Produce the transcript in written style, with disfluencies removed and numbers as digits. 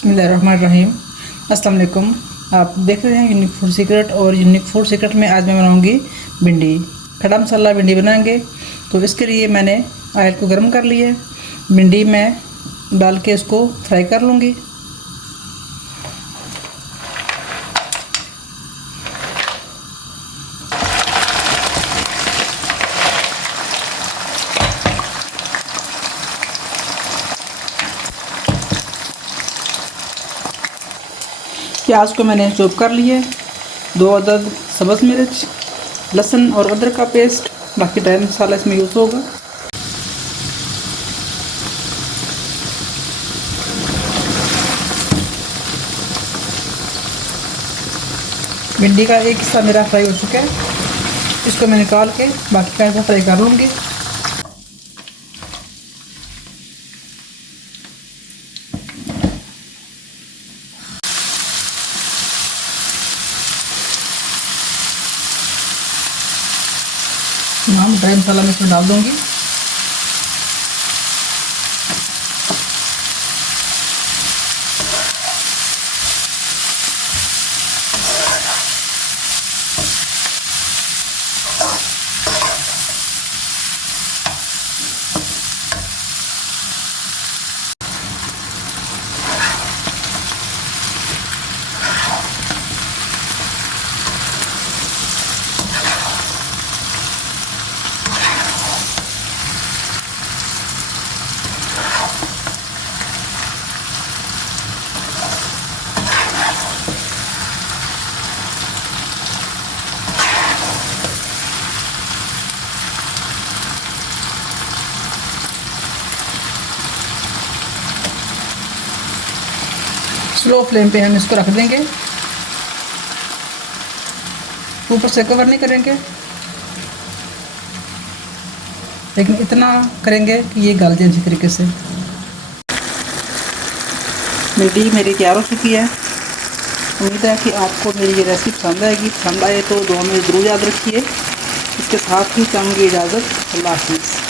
बिस्मिल्लाहिर्रहमानिर्रहीम। अस्सलाम वालेकुम। आप देख रहे हैं यूनिक फूड सीक्रेट, और यूनिक फूड सीक्रेट में आज मैं बनाऊंगी भिंडी। खड़ा मसाला भिंडी बनाएंगे। तो इसके लिए मैंने ऑयल को गर्म कर लिया है। भिंडी मैं डाल के इसको फ्राई कर लूँगी। प्याज को मैंने चॉप कर लिया है। 2 अदद सब्ज़ मिर्च, लहसुन और अदरक का पेस्ट, बाकी ड्राई मसाला इसमें यूज़ होगा। भिंडी का एक हिस्सा मेरा फ्राई हो चुका है। इसको मैं निकाल के बाकी का हिस्सा फ्राई कर लूँगी। तमाम ड्राई मसाला मैं इसमें डाल दूँगी। स्लो फ्लेम पे हम इसको रख देंगे। ऊपर से कवर नहीं करेंगे, लेकिन इतना करेंगे कि ये गल जाए अच्छी तरीके से। भिंडी मेरी तैयार हो चुकी है। उम्मीद है कि आपको मेरी ये रेसिपी पसंद आएगी। पसंद आए तो दुआ में ज़रूर याद रखिए। इसके साथ ही चाहूँगी इजाज़त। अल्लाह हाफ़िज़।